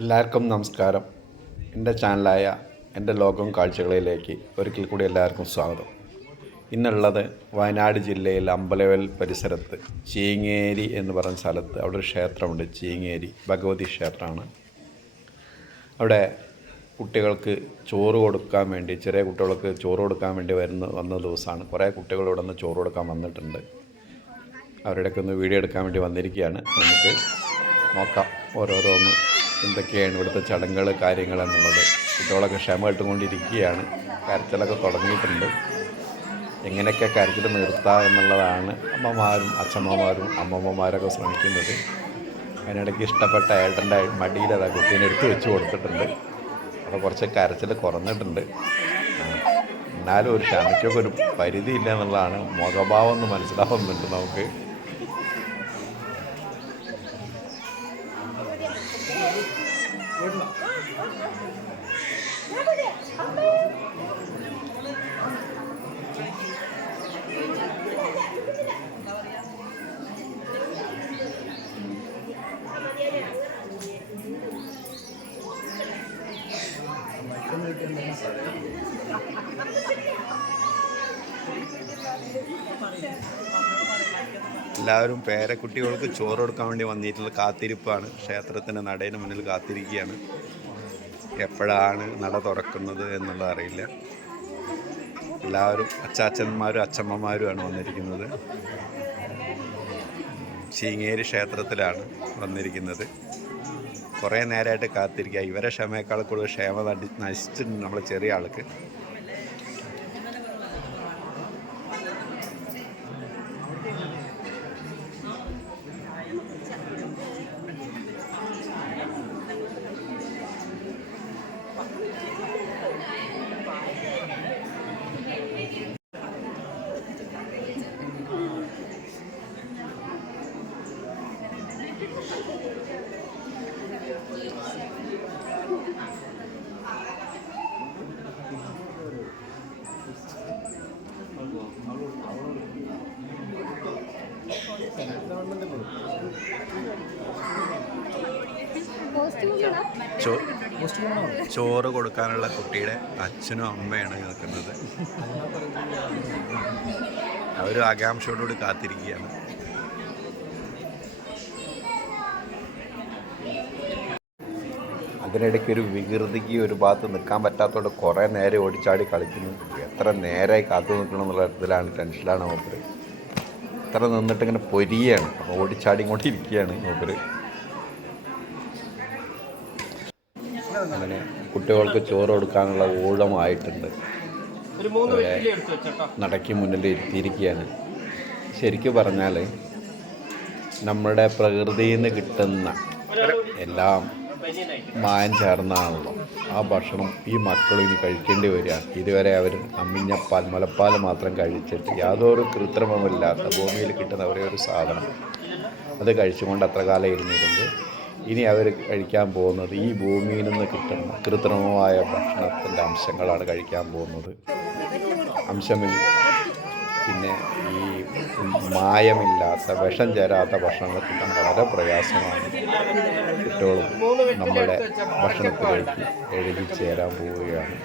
എല്ലാവർക്കും നമസ്കാരം. എൻ്റെ ചാനലായ എൻ്റെ ലോകം കാഴ്ചകളിലേക്ക് ഒരിക്കൽ കൂടി എല്ലാവർക്കും സ്വാഗതം. ഇന്നുള്ളത് വയനാട് ജില്ലയിൽ അമ്പലവയൽ പരിസരത്ത് ചീങ്ങേരി എന്ന് പറയുന്ന സ്ഥലത്ത് അവിടെ ഒരു ക്ഷേത്രമുണ്ട്. ചീങ്ങേരി ഭഗവതി ക്ഷേത്രമാണ്. അവിടെ കുട്ടികൾക്ക് ചോറ് കൊടുക്കാൻ വേണ്ടി, ചെറിയ കുട്ടികൾക്ക് ചോറ് കൊടുക്കാൻ വേണ്ടി വന്ന ദിവസമാണ്. കുറേ കുട്ടികൾ ഇവിടെ നിന്ന് ചോറ് കൊടുക്കാൻ വന്നിട്ടുണ്ട്. അവരുടെയൊക്കെ ഒന്ന് വീഡിയോ എടുക്കാൻ വേണ്ടി വന്നിരിക്കുകയാണ്. നമുക്ക് നോക്കാം ഓരോരോന്ന് എന്തൊക്കെയാണ് ഇവിടുത്തെ ചടങ്ങുകൾ കാര്യങ്ങൾ എന്നുള്ളത്. കുട്ടികളൊക്കെ ക്ഷമ ഇട്ടുകൊണ്ടിരിക്കുകയാണ്. കരച്ചിലൊക്കെ തുടങ്ങിയിട്ടുണ്ട്. എങ്ങനെയൊക്കെ കരച്ചിൽ നിർത്താം എന്നുള്ളതാണ് അമ്മമാരും അച്ഛമ്മമാരും അമ്മമ്മമാരൊക്കെ ശ്രമിക്കുന്നത്. അതിനിടയ്ക്ക് ഇഷ്ടപ്പെട്ട ഏട്ടൻ്റെ മടിയിൽ അതാ കുട്ടീനെ എടുത്ത് വെച്ച് കൊടുത്തിട്ടുണ്ട്. അപ്പോൾ കുറച്ച് കരച്ചിൽ കുറഞ്ഞിട്ടുണ്ട്. എന്നാലും ഒരു ക്ഷമയ്ക്കൊക്കെ ഒരു പരിധിയില്ല എന്നുള്ളതാണ്. മുഖഭാവം ഒന്ന് മനസ്സിലാവുന്നുണ്ട് നമുക്ക്. എല്ലാവരും പേരക്കുട്ടികൾക്ക് ചോറ് കൊടുക്കാൻ വേണ്ടി വന്നിട്ടുള്ള കാത്തിരിപ്പാണ്. ക്ഷേത്രത്തിൻ്റെ നടയിന് മുന്നിൽ കാത്തിരിക്കുകയാണ്. എപ്പോഴാണ് നട തുറക്കുന്നത് എന്നുള്ളത് അറിയില്ല. എല്ലാവരും അച്ചാച്ചന്മാരും അച്ചമ്മമാരുമാണ് വന്നിരിക്കുന്നത്. ചീങ്ങേരി ക്ഷേത്രത്തിലാണ് വന്നിരിക്കുന്നത്. കുറേ നേരമായിട്ട് കാത്തിരിക്കുക. ഇവരെ ക്ഷമയേക്കാൾ കൂടുതൽ ക്ഷമ നശിച്ചിട്ടുണ്ട് നമ്മൾ ചെറിയ ആൾക്ക്. ചോറ് കൊടുക്കാനുള്ള കുട്ടിയുടെ അച്ഛനും അമ്മയാണ് നിൽക്കുന്നത്. അവർ ആകാംക്ഷയോടുകൂടി കാത്തിരിക്കുകയാണ്. അതിനിടയ്ക്ക് ഒരു വികൃതിക്ക് ഒരു ഭാഗത്ത് നിൽക്കാൻ പറ്റാത്തതുകൊണ്ട് കുറേ നേരം ഓടിച്ചാടി കളിക്കുന്നു. എത്ര നേരമായി കാത്തു നിൽക്കണം എന്നുള്ള ഇതിലാണ്, ടെൻഷനിലാണ് മൂപ്പര്. എത്ര നിന്നിട്ട് ഇങ്ങനെ പൊരിയാണ്, ഓടിച്ചാടി കൊണ്ടിരിക്കുകയാണ് മൂപ്പര്. അങ്ങനെ കുട്ടികൾക്ക് ചോറ് കൊടുക്കാനുള്ള ഊഴമായിട്ടുണ്ട്. നടയ്ക്ക് മുന്നിൽ ഇരുത്തിയിരിക്കുകയാണ്. ശരിക്കും പറഞ്ഞാൽ നമ്മുടെ പ്രകൃതിയിൽ നിന്ന് കിട്ടുന്ന എല്ലാം മായം ചേർന്നാണല്ലോ ആ ഭക്ഷണം ഈ മക്കൾ ഇനി കഴിക്കേണ്ടി വരികയാണ്. ഇതുവരെ അവർ അമ്മിഞ്ഞപ്പാൽ മുലപ്പാൽ മാത്രം കഴിച്ചിട്ട് യാതൊരു കൃത്രിമമില്ലാത്ത ഭൂമിയിൽ കിട്ടുന്ന ഒരേ ഒരു സാധനം അത് കഴിച്ചുകൊണ്ട് അത്ര കാലം ഇരുന്നിരുന്നത്. ഇനി അവർ കഴിക്കാൻ പോകുന്നത് ഈ ഭൂമിയിൽ നിന്ന് കിട്ടുന്ന കൃത്രിമമായ ഭക്ഷണത്തിൻ്റെ അംശങ്ങളാണ് കഴിക്കാൻ പോകുന്നത്. പിന്നെ ഈ മായമില്ലാത്ത വിഷം ചേരാത്ത ഭക്ഷണങ്ങൾ കിട്ടാൻ വളരെ പ്രയാസമാണ്. കുട്ടികളും നമ്മുടെ ഭക്ഷണത്തിലേക്ക് എഴുതിച്ചേരാൻ പോവുകയാണ്.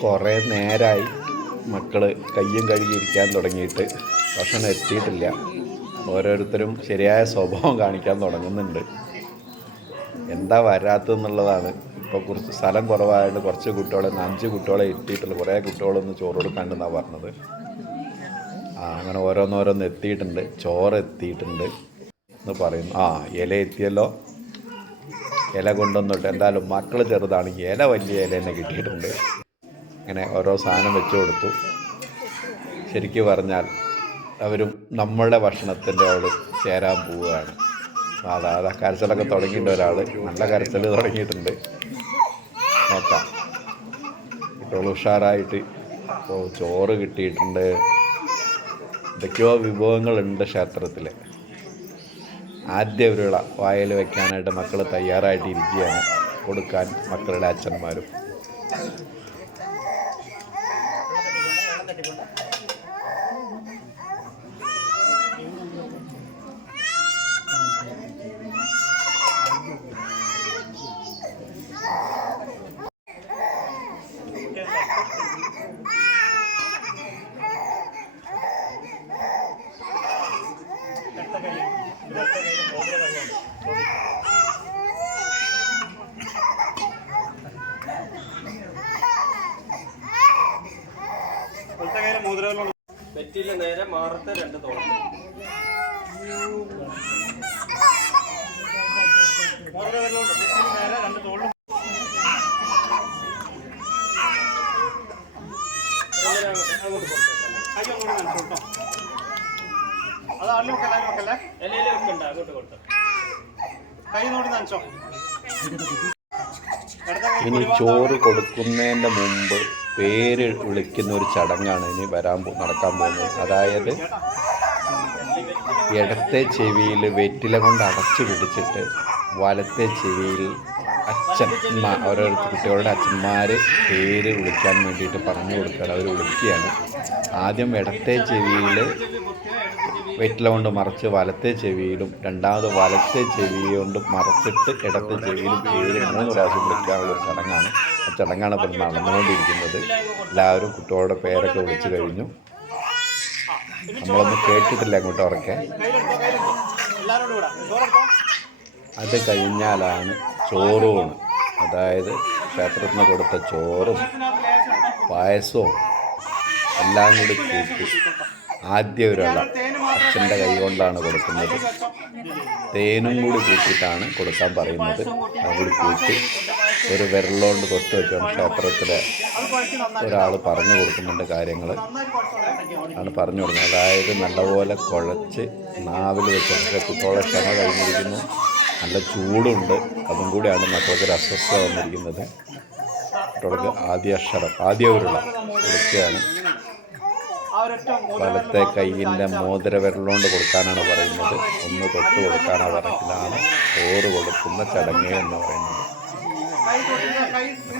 കുറേ നേരമായി മക്കൾ കയ്യും കഴുകിയിരിക്കാൻ തുടങ്ങിയിട്ട് ഭക്ഷണം എത്തിയിട്ടില്ല. ഓരോരുത്തരും ശരിയായ സ്വഭാവം കാണിക്കാൻ തുടങ്ങുന്നുണ്ട്. എന്താ വരാത്തതെന്നുള്ളതാണ്. ഇപ്പോൾ കുറച്ച് സ്ഥലം കുറവായതുകൊണ്ട് കുറച്ച് കുട്ടികളെ 5 കുട്ടികളെ എത്തിയിട്ടുള്ളൂ. കുറേ കുട്ടികളൊന്ന് ചോറ് കൊടുക്കാണ്ടെന്നാണ് പറഞ്ഞത്. അങ്ങനെ ഓരോന്നോരോന്ന് എത്തിയിട്ടുണ്ട്. ചോറ് എത്തിയിട്ടുണ്ട് എന്ന് പറയുന്നു. ഇല എത്തിയല്ലോ. ഇല കൊണ്ടുവന്നിട്ട് എന്തായാലും മക്കൾ ചെറുതാണെങ്കിൽ ഇല വലിയ ഇല തന്നെ കിട്ടിയിട്ടുണ്ട്. ഇങ്ങനെ ഓരോ സാധനം വെച്ച് കൊടുത്തു. ശരിക്കും പറഞ്ഞാൽ അവരും നമ്മളുടെ ഭക്ഷണത്തിൻ്റെ അവിടെ ചേരാൻ പോവുകയാണ്. അതാ കരച്ചിലൊക്കെ തുടങ്ങിയിട്ടുണ്ട്. ഒരാൾ നല്ല കരച്ചിൽ തുടങ്ങിയിട്ടുണ്ട്. നോക്കാം, കുട്ടികൾ ഉഷാറായിട്ട്. ഇപ്പോൾ ചോറ് കിട്ടിയിട്ടുണ്ട്, എന്തൊക്കെയോ വിഭവങ്ങളുണ്ട് ക്ഷേത്രത്തിൽ. ആദ്യ ഉരുള വായിൽ വയ്ക്കാനായിട്ട് മക്കൾ തയ്യാറായിട്ടിരിക്കുകയാണ്, കൊടുക്കാൻ മക്കളുടെ അച്ഛന്മാരും. നെറ്റിയിലെ നേരെ മാറത്തെ 2 തോളം നേരെ 2 തോളും അത് ആളിൽ വെക്കല്ലേ എല്ലാം വെക്കണ്ട, അങ്ങോട്ട് കൊടുത്തോ. കൈ നോടി നനച്ചോ. ഇനി ചോറ് കൊടുക്കുന്നതിൻ്റെ മുമ്പ് പേര് വിളിക്കുന്ന ഒരു ചടങ്ങാണ് ഇനി നടക്കാൻ പോകുന്നത്. അതായത് ഇടത്തെ ചെവിയിൽ വെറ്റില കൊണ്ട് അടച്ചു പിടിച്ചിട്ട് വലത്തെ ചെവിയിൽ ഓരോരുത്തർ കുട്ടികളുടെ അച്ഛന്മാർ പേര് വിളിക്കാൻ വേണ്ടിയിട്ട് പറഞ്ഞു കൊടുക്കുകയാണ്. അവർ വിളിക്കുകയാണ്. ആദ്യം ഇടത്തെ ചെവിയിൽ വെറ്റില കൊണ്ട് മറച്ച് വലത്തെ ചെവിയിലും, രണ്ടാമത് വലത്തെ ചെവി കൊണ്ട് മറച്ചിട്ട് ഇടത്തെ ചെവിയിലും പേര് 3 പ്രാവശ്യം വിളിക്കാനുള്ളൊരു ചടങ്ങാണ്. ആ ചടങ്ങാണ് ഇപ്പോൾ നടന്നുകൊണ്ടിരിക്കുന്നത്. എല്ലാവരും കുട്ടികളുടെ പേരൊക്കെ വിളിച്ചു കഴിഞ്ഞു. നമ്മളൊന്നും കേട്ടിട്ടില്ല അങ്ങോട്ട് ഉറക്കെ. അത് കഴിഞ്ഞാലാണ് ചോറൂണ്. അതായത് ക്ഷേത്രത്തിൽ നിന്ന് കൊടുത്ത ചോറും പായസവും എല്ലാം കൂടി കൂട്ടി ആദ്യ ഒരാള അച്ഛൻ്റെ കൈ കൊണ്ടാണ് കൊടുക്കുന്നത്. തേനും കൂടി കൂട്ടിയിട്ടാണ് കൊടുക്കാൻ പറയുന്നത്. അതുകൂടി കൂട്ടി ഒരു വിരലുകൊണ്ട് തൊട്ട് വെച്ചാണ് ക്ഷേത്രത്തിലെ ഒരാൾ പറഞ്ഞു കൊടുക്കുന്നുണ്ട്. കാര്യങ്ങൾ ആണ് പറഞ്ഞു കൊടുക്കുന്നത്. അതായത് നല്ലപോലെ കുഴച്ച് നാവിൽ വെച്ചിട്ട് കുട്ടികളെ ക്ഷമ കഴിഞ്ഞിരിക്കുന്നു. നല്ല ചൂടുണ്ട്. അതും കൂടിയാണ് മക്കൾക്ക് അസ്വസ്ഥത വന്നിരിക്കുന്നത്. കുട്ടികൾക്ക് ആദ്യ ഉരുള കൊടുക്കുകയാണ്. വലത്തെ കൈയിൻ്റെ മോതിര വിരലുകൊണ്ട് കൊടുക്കാനാണ് പറയുന്നത്. ഒന്ന് തൊട്ട് കൊടുക്കാനാണ് പറയുന്നതാണ് ചോറ് കൊടുക്കുന്ന ചടങ്ങ് എന്ന് പറയുന്നത്.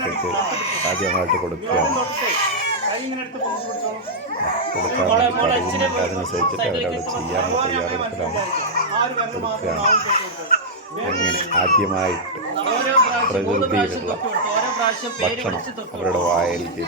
മക്കൾക്ക് ആദ്യമായിട്ട് കൊടുക്കുകയാണ്. കൊടുക്കാൻ വേണ്ടി പറയുന്നുണ്ട്. അതിനനുസരിച്ചിട്ട് അവരവിടെ ചെയ്യാനുള്ള തയ്യാറെടുപ്പിലാണ്. കൊടുക്കുകയാണ്. അങ്ങനെ ആദ്യമായിട്ട് പ്രകൃതിയിലുള്ള ഭക്ഷണം അവരുടെ വായിൽ എത്തി.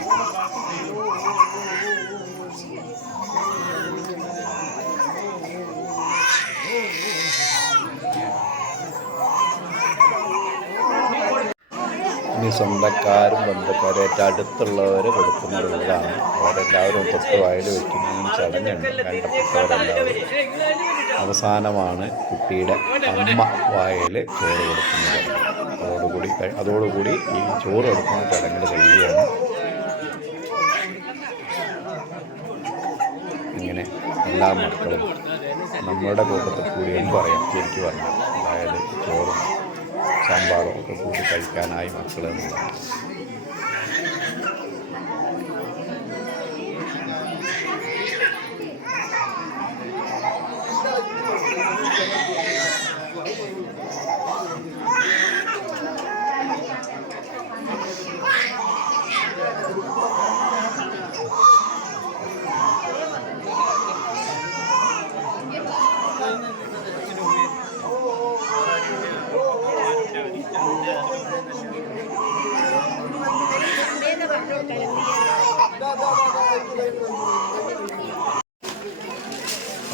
ഇനി സ്വന്തക്കാരും ബന്ധുക്കാരും ഏറ്റവും അടുത്തുള്ളവർ കൊടുക്കുന്നതാണ്. അവരെല്ലാവരും തൊട്ട് വായിൽ വയ്ക്കുന്ന ചടങ്ങുണ്ട്. വേണ്ടപ്പെട്ടവരെല്ലാവരും. അവസാനമാണ് കുട്ടിയുടെ അമ്മ വായിൽ ചോറ് കൊടുക്കുന്നത്. അതോടുകൂടി ഈ ചോറ് കൊടുക്കുന്ന ചടങ്ങിൽ കഴിയുകയാണ്. ഇങ്ങനെ എല്ലാ മക്കളും നമ്മുടെ കൂട്ടത്തിൽ കൂടിയെന്ന് പറയാം. ശരിക്കും പറഞ്ഞാൽ അതായത് ചോറും സാമ്പാറും ഒക്കെ കൂട്ടി കഴിക്കാനായി മക്കളെന്നുള്ളതാണ്.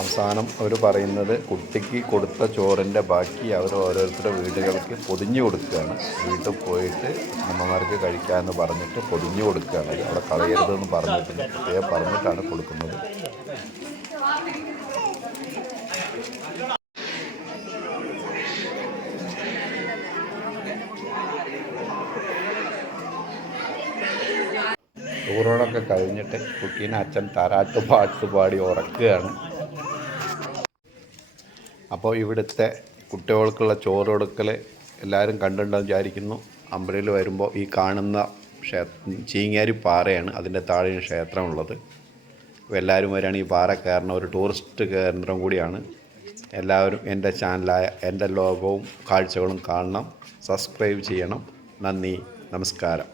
അവസാനം അവർ പറയുന്നത് കുട്ടിക്ക് കൊടുത്ത ചോറിൻ്റെ ബാക്കി അവർ ഓരോരുത്തരുടെ വീടുകൾക്ക് പൊതിഞ്ഞു കൊടുക്കുകയാണ്. വീട്ടിൽ പോയിട്ട് അമ്മമാർക്ക് കഴിക്കാമെന്ന് പറഞ്ഞിട്ട് പൊതിഞ്ഞു കൊടുക്കുകയാണ്. അവിടെ കളയരുതെന്ന് പറഞ്ഞിട്ടുണ്ട്. പ്രത്യേകം പറഞ്ഞിട്ടാണ് കൊടുക്കുന്നത്. ഊറോടൊക്കെ കഴിഞ്ഞിട്ട് കുട്ടീനെ അച്ഛൻ താരാട്ട് പാട്ട് പാടി ഉറക്കുകയാണ്. അപ്പോൾ ഇവിടുത്തെ കുട്ടികൾക്കുള്ള ചോറ് കൊടുക്കൽ എല്ലാവരും കണ്ടിട്ടുണ്ടെന്ന് വിചാരിക്കുന്നു. അമ്പലയിൽ വരുമ്പോൾ ഈ കാണുന്ന ചീങ്ങേരി പാറയാണ്, അതിൻ്റെ താഴെയാണ് ക്ഷേത്രമുള്ളത്. അപ്പോൾ എല്ലാവരും വരികയാണ്, ഈ പാറ കയറുന്ന ഒരു ടൂറിസ്റ്റ് കേന്ദ്രം കൂടിയാണ്. എല്ലാവരും എൻ്റെ ചാനലായ എൻ്റെ ലോകവും കാഴ്ചകളും കാണണം, സബ്സ്ക്രൈബ് ചെയ്യണം. നന്ദി, നമസ്കാരം.